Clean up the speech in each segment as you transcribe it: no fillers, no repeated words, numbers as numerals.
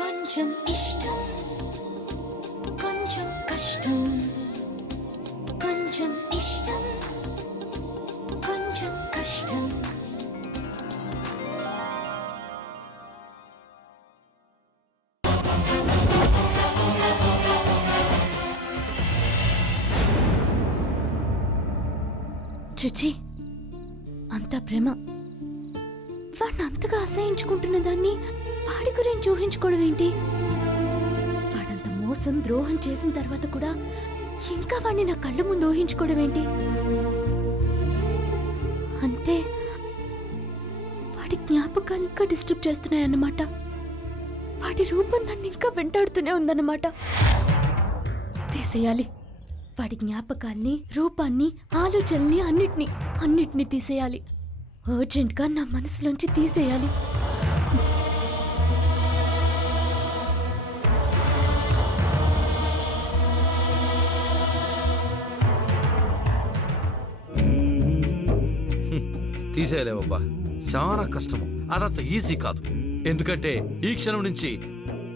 కొంచెం ఇష్టం కొంచెం కష్టం కొంచెం ఇష్టం కొంచెం కష్టం. చుచి అంత ప్రేమ వాడిని అంతగా అసహించుకుంటున్న దాన్ని వాడి గురించి ఊహించుకోవడం ఏంటి? వాడంత మోసం ద్రోహం చేసిన తర్వాత కూడా ఇంకా వాడిని నా కళ్ళ ముందు ఊహించుకోవడం ఏంటి? అంటే వాడి జ్ఞాపకాలు ఇంకా డిస్టర్బ్ చేస్తున్నాయన్నమాట. వాడి రూపం నన్ను ఇంకా వెంటాడుతూనే ఉందన్నమాట. తీసేయాలి వాడి జ్ఞాపకాల్ని, రూపాన్ని, ఆలోచనల్ని అన్నిటినీ తీసేయాలి. అర్జెంట్గా నా మనసులోంచి తీసేయాలి. తీసేయలేవబ్బా, చాలా కష్టము. అదంత ఈజీ కాదు. ఎందుకంటే ఈ క్షణం నుంచి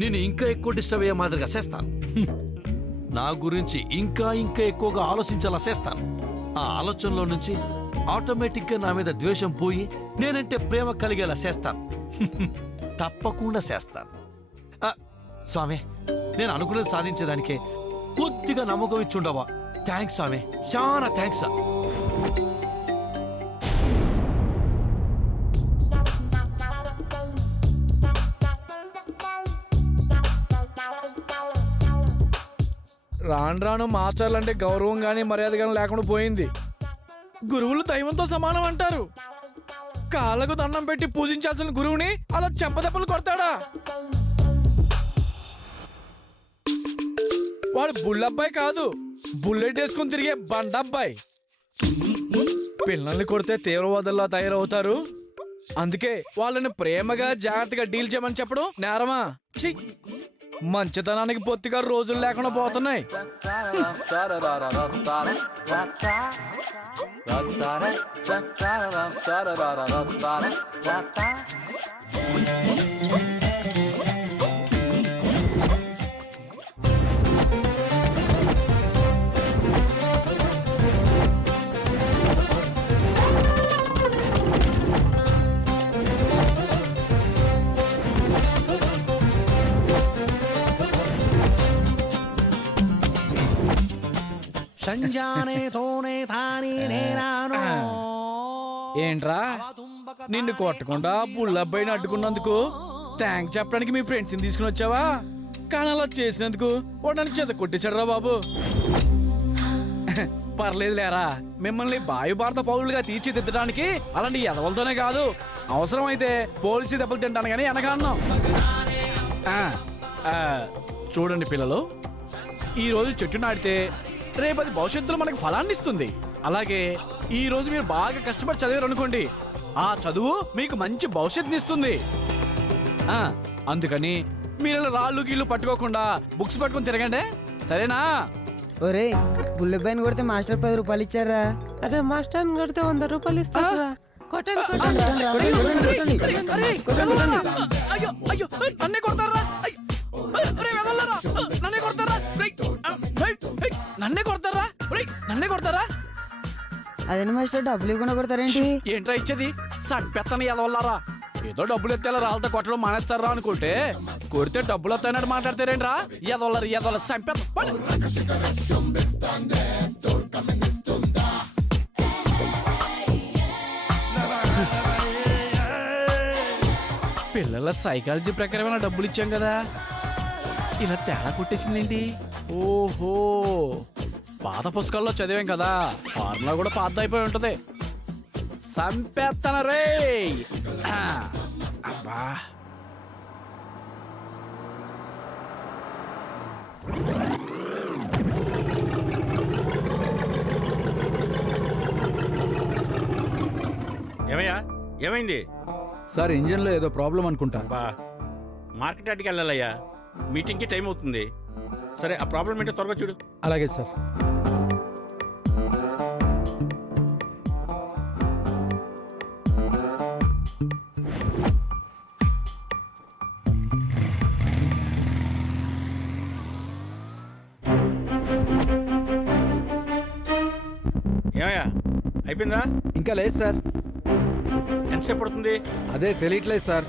నేను ఇంకా ఎక్కువ డిస్టర్బ్ అయ్యే మాదిరిగా చేస్తాను. నా గురించి ఇంకా ఎక్కువగా ఆలోచించాలా చేస్తాను. ఆ ఆలోచనలో నుంచి ఆటోమేటిక్గా నా మీద ద్వేషం పోయి నేనంటే ప్రేమ కలిగేలా చేస్తాను. తప్పకుండా చేస్తాను. స్వామి, నేను అనుకున్నది సాధించేదానికే కొద్దిగా నమ్మకం ఇచ్చుండవా? థ్యాంక్స్ స్వామి, చాలా థ్యాంక్స్. రాను రాను మాస్టర్లంటే గౌరవం కానీ మర్యాద కానీ లేకుండా పోయింది. గురువులు దైవంతో సమానం అంటారు. కాళ్ళకు దండం పెట్టి పూజించాల్సిన గురువుని అలా చెంపదెబ్బలు కొడతాడా? వాడు బుల్లబ్బాయి కాదు, బుల్లెట్ వేసుకుని తిరిగే బండబ్బాయి. పిల్లల్ని కొడితే తీవ్రవాదుల్లా తయారవుతారు. అందుకే వాళ్ళని ప్రేమగా జాగ్రత్తగా డీల్ చేయమని చెప్పడం నేరమా? ఛీ, మంచితనానికి పొత్తిగా రోజులు లేకుండా పోతున్నాయి. ఏంట్రా, నిన్ను కొట్టకుండా బుల్లబ్బాయిని అడ్డుకున్నందుకు థ్యాంక్స్ చెప్పడానికి మీ ఫ్రెండ్స్ని తీసుకుని వచ్చావా? కానీ అలా చేసినందుకు వాడు చేత కొట్టేశాడు రా బాబు. పర్లేదు లేరా, మిమ్మల్ని భారత పౌరులుగా తీర్చిదిద్దడానికి అలాంటి ఎదవలతోనే కాదు, అవసరమైతే పోలీసు దెబ్బలు తింటాను కానీ వెనకాన్నం. చూడండి పిల్లలు, ఈరోజు చెట్టు నాటితే రేపది భవిష్యత్తులో మనకు ఫలాన్ని ఇస్తుంది. అలాగే ఈ రోజు మీరు బాగా కష్టపడి చదివారు అనుకోండి, ఆ చదువు మీకు మంచి భవిష్యత్తుని ఇస్తుంది. అందుకని మీరు ఇలా రాళ్ళు గీళ్ళు పట్టుకోకుండా బుక్స్ పట్టుకొని తిరగండి, సరేనా? ఒరే, బుల్లెబ్బాయిని కొడితే మాస్టర్ 10 రూపాయలు ఇచ్చారా? అరే, మాస్టర్ కొడితే 100 రూపాయలు ఇస్తారా? కొట్టండి. నన్నే కొడతారా? నన్నే కొడతారా? అదే మాస్టర్, డబ్బులు ఇవ్వకుండా కొడతారేంటి? ఏంట్రా ఇచ్చేది? సట్పెత్తని ఎదవల్లారా, ఏదో డబ్బులు ఎత్తేలా రాళ్ళతో కొట్టడం మానేస్తారా అనుకుంటే కొడితే డబ్బులు వస్తాయన్నట్టు మాట్లాడతారేంట్రా? ఎదవల్లరు సంపెత్త. పిల్లల సైకాలజీ ప్రకారమైన డబ్బులు ఇచ్చాం కదా, ఇలా తేడా కొట్టేసిందేంటి? ఓహో, పాత పుస్తకాల్లో చదివాం కదా, ఫార్ములా కూడా పాత అయిపోయి ఉంటది. సంపేత్తన రే. అబ్బా, ఏమయ్యా, ఏమైంది? సార్, ఇంజన్లో ఏదో ప్రాబ్లం అనుకుంటా. మార్కెట్ యార్డ్కి వెళ్ళాలయ్యా, మీటింగ్కి టైం అవుతుంది. సరే, ఆ ప్రాబ్లం ఏంటో త్వరగా చూడు. అలాగే సార్. అయిపోయిందా? ఇంకా లేదు సార్. ఎంతసేపు పడుతుంది? అదే తెలియట్లేదు సార్.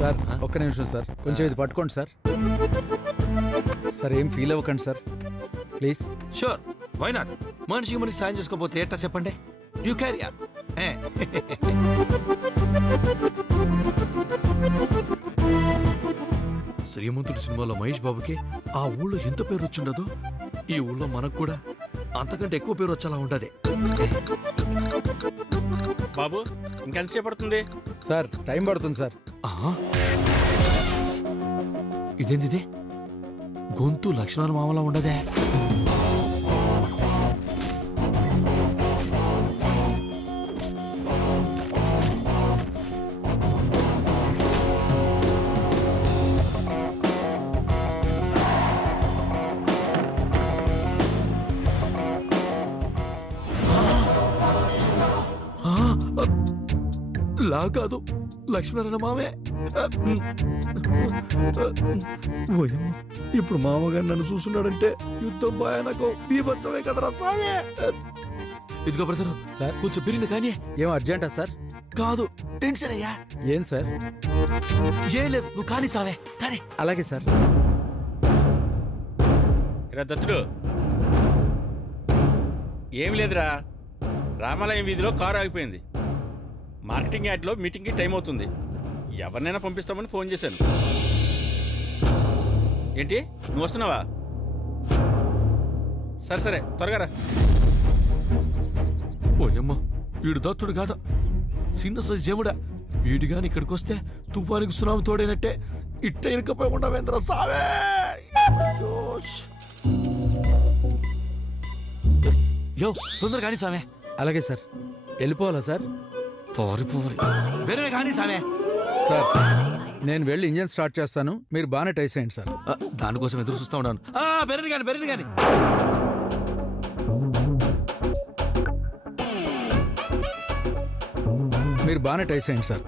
సార్ ఒక్క నిమిషం సార్, కొంచెం ఇది పట్టుకోండి సార్. సార్ ఏం ఫీల్ అవ్వకండి sir, please. Sure, why not? మనిషికి మనిషి సాయం చేసుకోకపోతే ఎట్టా చెప్పండి. You carry on. శ్రీమంతుడి సినిమాలో మహేష్ బాబుకి ఆ ఊళ్ళో ఎంత పేరు వచ్చిండదో, ఈ ఊళ్ళో మనకు కూడా అంతకంటే ఎక్కువ పేరు వచ్చేలా ఉంటది. బాబు ఇంకెంతసేపు పడుతుంది? సార్ టైం పడుతుంది సార్. ఇదేంటిది? గొంతు లక్ష్మణ మామలా ఉండదే. లా కాదు, లక్ష్మణ మామే. ఓయమ్మ, ఇప్పుడు మామగారు నన్ను చూస్తున్నాడంటే యుద్ధం భయానకం, బీభత్సమే కదరా సామే. ఇదిగో బ్రదరు సార్ కొంచెం పిరిని కానీ. ఏం అర్జెంటా సార్? కాదు, టెన్షన్ అయ్యా. ఏం సార్? ఏం లేదు, నువ్వు కానీ సావే కానీ. అలాగే సార్. రా దత్తుడు. ఏం లేదురా, రామాలయం వీధిలో కారు ఆగిపోయింది. మార్కెటింగ్ యార్డ్లో మీటింగ్కి టైం అవుతుంది. ఎవరినైనా పంపిస్తామని ఫోన్ చేశాను. ఏంటి, నువ్వు వస్తున్నావా? సరే సరే, త్వరగా రా. ఓయమ్మ, వీడు దత్తుడు కాదా, చిన్న సైజ్ జముడా. వీడు గాని ఇక్కడికి వస్తే తుఫానికి సునామీ తోడైనట్టే. ఇట్ట ఇరకపోయి ఉండవేంద్ర సావే. యో తొందర కానీ సామే. అలాగే సార్. వెళ్ళిపోవాలా సార్? వేరే కానీ సామే. సార్ నేను వెళ్ళి ఇంజన్ స్టార్ట్ చేస్తాను, మీరు బాగానే టైసేయండి సార్. దానికోసం ఎదురు చూస్తా ఉన్నాను. బెరని కానీ మీరు బాగానే టైసేయండి సార్.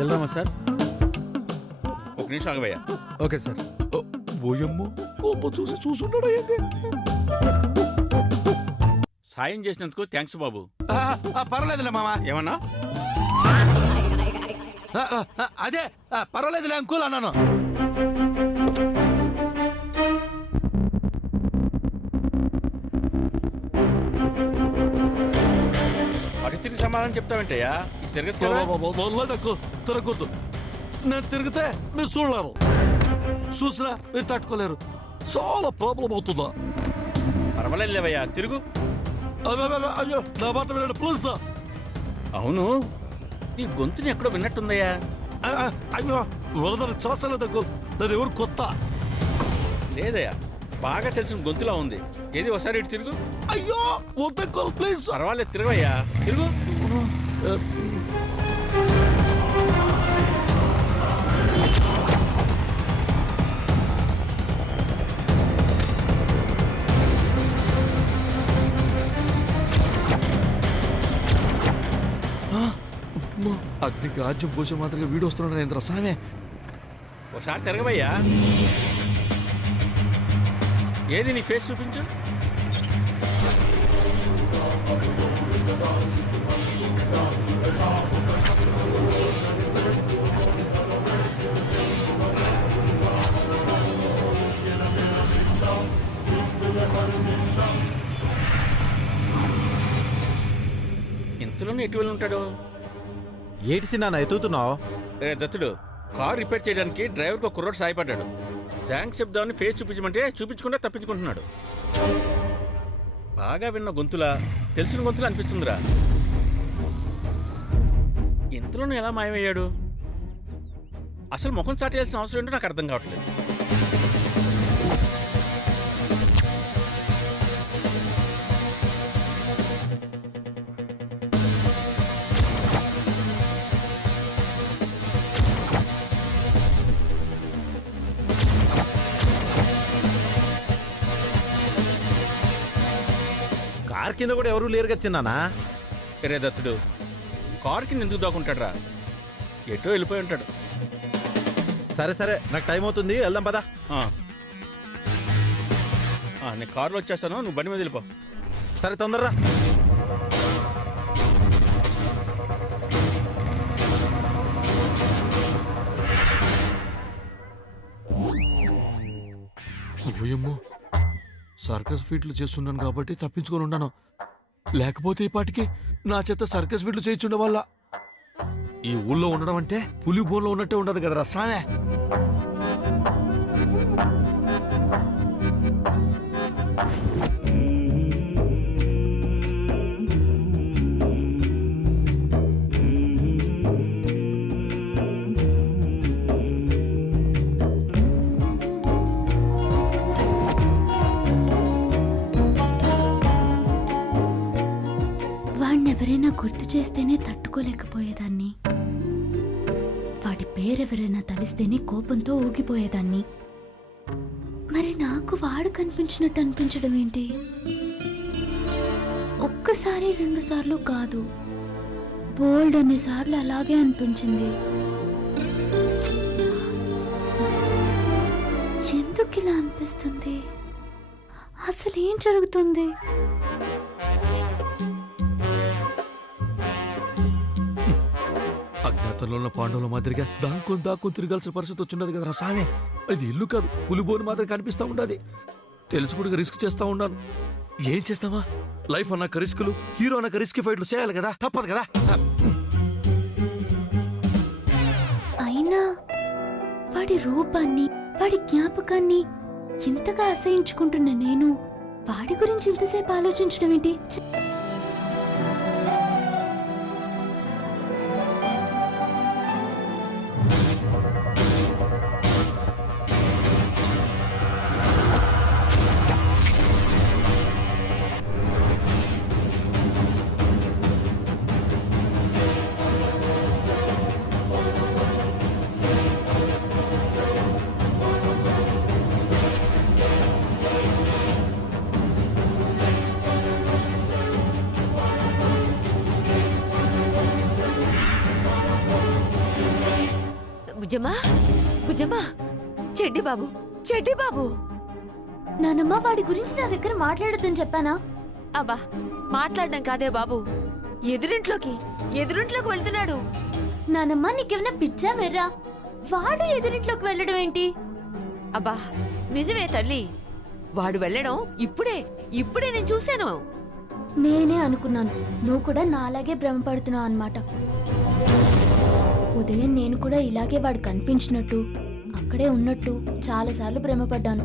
వెళ్దామా సార్? ఒక నిమిషం ఆగవయ్యా. Okay sir. ఓయమ్మ, కోప చూసి చూసున్నాడు. సాయం చేసినందుకు థ్యాంక్స్ బాబు. పర్వాలేదులే మామా. ఏమన్నా? అదే పర్వాలేదులే అంకుల్ అన్నాను. అటు తిరిగి సమాధానం చెప్తావేంటయ్యా? ఇటు తిరగచ్చు కదా. తిరగొద్దు. నేను తిరిగితే మీరు చూడలేరు, చూసినా మీరు తట్టుకోలేరు. చాలా ప్రాబ్లం అవుతుందా? పర్వాలేదు లేవయ్యా, తిరుగు. అయ్యో నా మాట వినండి ప్లీజ్. అవును, నీ గొంతుని ఎక్కడో విన్నట్టుందయ్యా. అయ్యో వరదలు చేస్తలేదు, నేను ఎవరు కొత్త లేదయ్యా, బాగా తెలిసిన గొంతులా ఉంది. ఏది ఒకసారి ఇటు తిరుగు. అయ్యో వద్దంకుల్ ప్లీజ్. పర్వాలేదు, తిరగవయ్యా, తిరుగు. ఆ అగ్నికి ఆజ్యం పోసే మాత్రమే వీడు వస్తున్నాడు ఏంద్ర సామే. ఒకసారి తిరగబయ్యా. ఏది నీ ఫేస్ చూపించు. ఇంతలోనే ఎటు వెళ్ళి ఉంటాడు? ఏటిసి నాన్న ఎత్తుతున్నావు? దత్తుడు, కారు రిపేర్ చేయడానికి డ్రైవర్కి ఒక కుర్రోడు సాయపడ్డాడు. థ్యాంక్స్ చెప్దామని ఫేస్ చూపించమంటే చూపించకుండా తప్పించుకుంటున్నాడు. బాగా విన్న గొంతులా, తెలిసిన గొంతులా అనిపిస్తుందిరా. ఇంతలోనే ఎలా మాయమయ్యాడు? అసలు ముఖం చాటేయాల్సిన అవసరం ఏంటో నాకు అర్థం కావట్లేదు. కార్ కింద కూడా ఎవరు లేరుగా చిన్నానా? రే దత్తుడు, కారు కింద ఎందుకు దాక్కుంటాడు రా? ఎటో వెళ్ళిపోయి ఉంటాడు. సరే సరే, నాకు టైం అవుతుంది, వెళ్దాం పదా. నేను కారులో వచ్చేస్తాను, నువ్వు బండి మీద వెళ్ళిపో. సరే తొందరరా. ఓయమ్మో, సర్కస్ ఫీట్లు చేస్తున్నాను కాబట్టి తప్పించుకొని ఉన్నాను. లేకపోతే ఈ పాటికి నా చేత సర్కస్ ఫీట్లు చేయించుండే వాళ్ళ. ఈ ఊళ్ళో ఉండడం అంటే పులి బోన్లో ఉన్నట్టే ఉండదు కదా రసానే. వాణ్ణెవరైనా గుర్తు చేస్తేనే తట్టుకోలేకపోయేదాన్ని. వాడి పేరెవరైనా తలిస్తేనే కోపంతో ఊగిపోయేదాన్ని. మరి నాకు వాడు కనిపించినట్టు అనిపించడం ఏంటి? ఒక్కసారి 2 సార్లు కాదు, బోల్డ్ అన్నిసార్లు అలాగే అనిపించింది. ఎందుకు ఇలా అనిపిస్తుంది? అసలు ఏం జరుగుతుంది? అజ్ఞాతంలో ఉన్న పాండవుల మాదిరిగా దాక్కుని తిరగాల్సిన పరిస్థితి వచ్చిన్నది కదా రసామే. అది ఇల్లు కాదు, పులిబోని మాదిరి కనిపిస్తా ఉండదు. తెలిసి కూడా రిస్క్ చేస్తా ఉన్నాను. ఏం చేస్తావా? లైఫ్ అన్నాక రిస్కులు, హీరో అన్నాక రిస్క్ ఫైట్లు చేయాలి కదా, తప్పదు కదా. అయినా వాడి రూపాన్ని, వాడి జ్ఞాపకాన్ని ఇంతగా అసహించుకుంటున్న నేను వాడి గురించి ఇంతసేపు ఆలోచించడం ఏంటి? బుజ్జమ్మా, బుజ్జమ్మా, చెడ్డి బాబు, చెడ్డి బాబు. నానమ్మ, వాడి గురించి నా దగ్గర మాట్లాడొద్దని చెప్పానా? అబ్బా, మాట్లాడడం కాదే బాబు, ఎదురింట్లోకి వెళ్తున్నాడు. నానమ్మ, నీకేమైనా పిచ్చా వెర్రా? వాడు ఎదురింట్లోకి వెళ్ళడం ఏంటి? అబ్బా, నిజమే తల్లి, వాడు వెళ్ళడం ఇప్పుడే నేను చూశాను. నేనే అనుకున్నాను నువ్వు కూడా నాలాగే భ్రమపడుతున్నావు అన్నమాట. ఉదయం నేను కూడా ఇలాగే వాడు కనిపించినట్టు, అక్కడే ఉన్నట్టు చాలాసార్లు భ్రమపడ్డాను.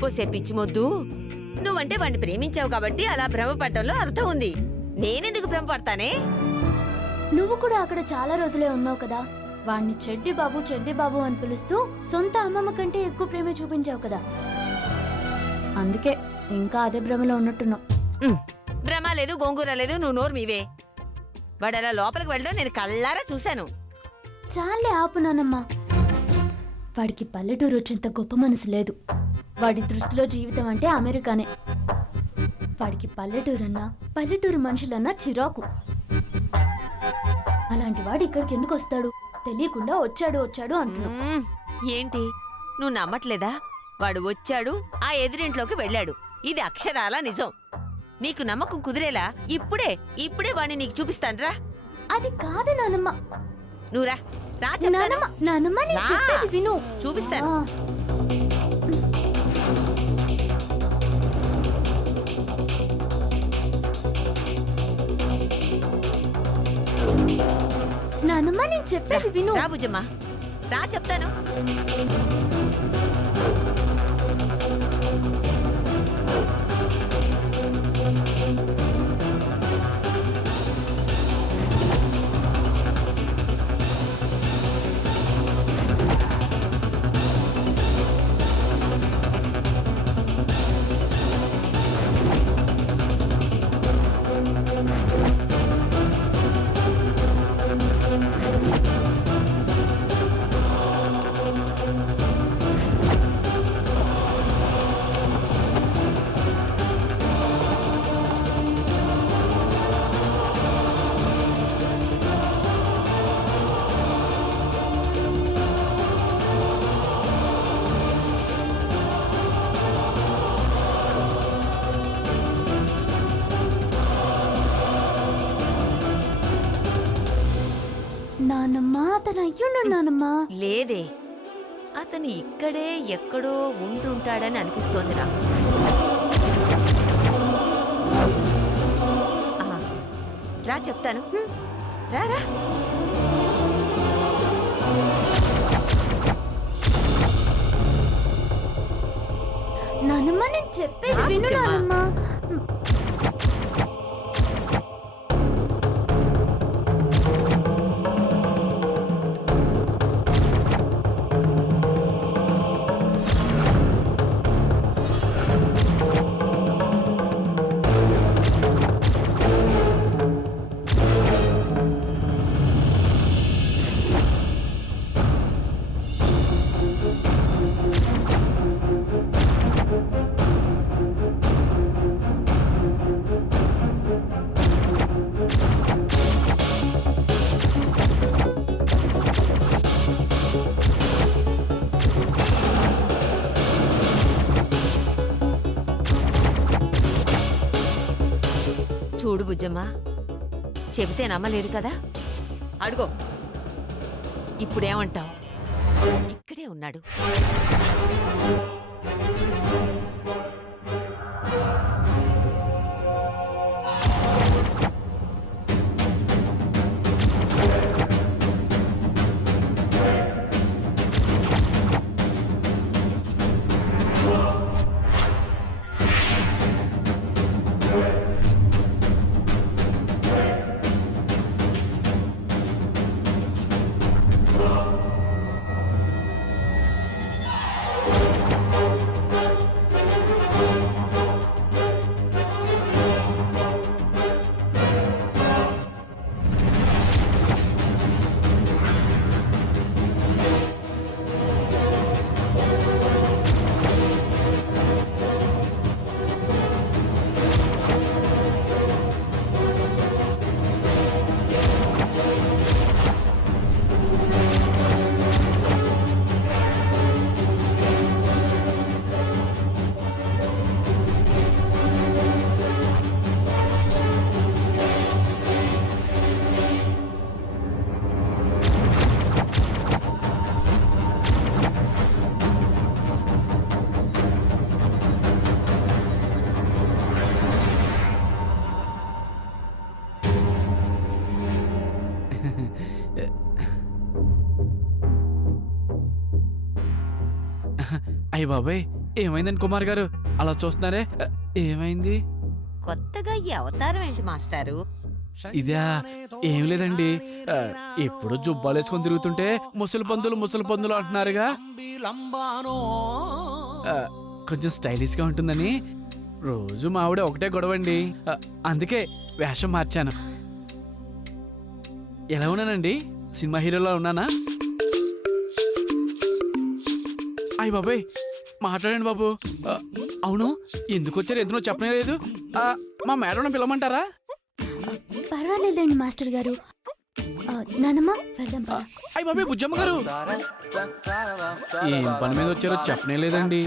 పోసే పిచ్చి మొద్దు, నువ్వంటే వాడిని ప్రేమించావు కాబట్టి అలా భ్రమపడ్డంలో అర్థం ఉంది. నేనెందుకు భ్రమపడతానే? నువ్వు కూడా అక్కడ చాలా రోజులే ఉన్నావు కదా. వాణ్ణి చెడ్డి బాబు అని పిలుస్తూ సొంత అమ్మమ్మ కంటే ఎక్కువ ప్రేమ చూపించావు కదా. అందుకే ఇంకా అదే భ్రమలో ఉన్నట్టున్నావు. భ్రమ లేదు, గోంగూర లేదు, నువ్వు నోరు మీవే. వాడు అలా లోపలికి వెళ్ళడం నేను కళ్ళారా చూశాను. చాలే ఆపు నానమ్మా. వాడికి పల్లెటూరు వచ్చేంత గొప్ప మనసు లేదు. వాడి దృష్టిలో జీవితం అంటే అమెరికానే. వాడికి పల్లెటూరన్నా, పల్లెటూరు మనుషులన్నా చిరాకు. అలాంటి వాడు ఇక్కడికి ఎందుకు వస్తాడు? తెలియకుండా వచ్చాడు వచ్చాడు అంటున్నావు. ఏంటి నువ్వు నమ్మట్లేదా? వాడు వచ్చాడు, ఆ ఎదురింట్లోకి వెళ్ళాడు. ఇది అక్షరాల నిజం. నీకు నమ్మకం కుదిరేలా ఇప్పుడే వాడిని నీకు చూపిస్తానురా. అది కాదు నానమ్మ. నువ్వురా, రా చెప్తాను. నానమ్మ నానమ్మ నేను రా. చెప్పేది విను. చూపిస్తాను. ఆ. నానమ్మ నేను చెప్పేది విను. రా బుజ్జమ్మ, రా చెప్తాను. నానమ్మ అతను అయ్యుండు నానమ్మ. లేదే, అతను ఇక్కడే ఎక్కడో ఉంటుంటాడని అనిపిస్తోంది నాకు. ఆ, రా చెప్తాను. రారా. నానమ్మ నేను చెప్పేది రా విను బుజ్జమ్మ. నానమ్మ. చూడు బుజ్జమ్మ, చెబితే నమ్మలేదు కదా. అడుగో, ఇప్పుడేమంటావు? ఇక్కడే ఉన్నాడు. అయ్య బాబాయ్, ఏమైందండి కుమార్ గారు అలా చూస్తున్నారే? ఏమైంది? కొత్తగా ఈ అవతారం ఏంటి మాస్టారు? ఇదా? ఏం లేదండి, ఇప్పుడు జుబ్బాలు వేసుకొని తిరుగుతుంటే ముసలి పందులు అంటున్నారుగా, కొంచెం స్టైలిష్ గా ఉంటుందని. రోజు మా ఆవిడ ఒకటే గొడవండి, అందుకే వేషం మార్చాను. ఎలా ఉన్నానండి? సినిమా హీరోలా ఉన్నానా? అయ్య బాబాయ్, మాట్లాడండి బాబు. అవును, ఎందుకు వచ్చారు? ఎందులో చెప్పనే లేదు. మా మేడం పిలవమంటారా? పర్వాలేదండి మాస్టర్ గారు, నానమ్మ వెళ్దాం పద. అయ్యి బాబే బుజ్జమ్మ గారు ఏం పని మీద వచ్చారో చెప్పనే లేదండి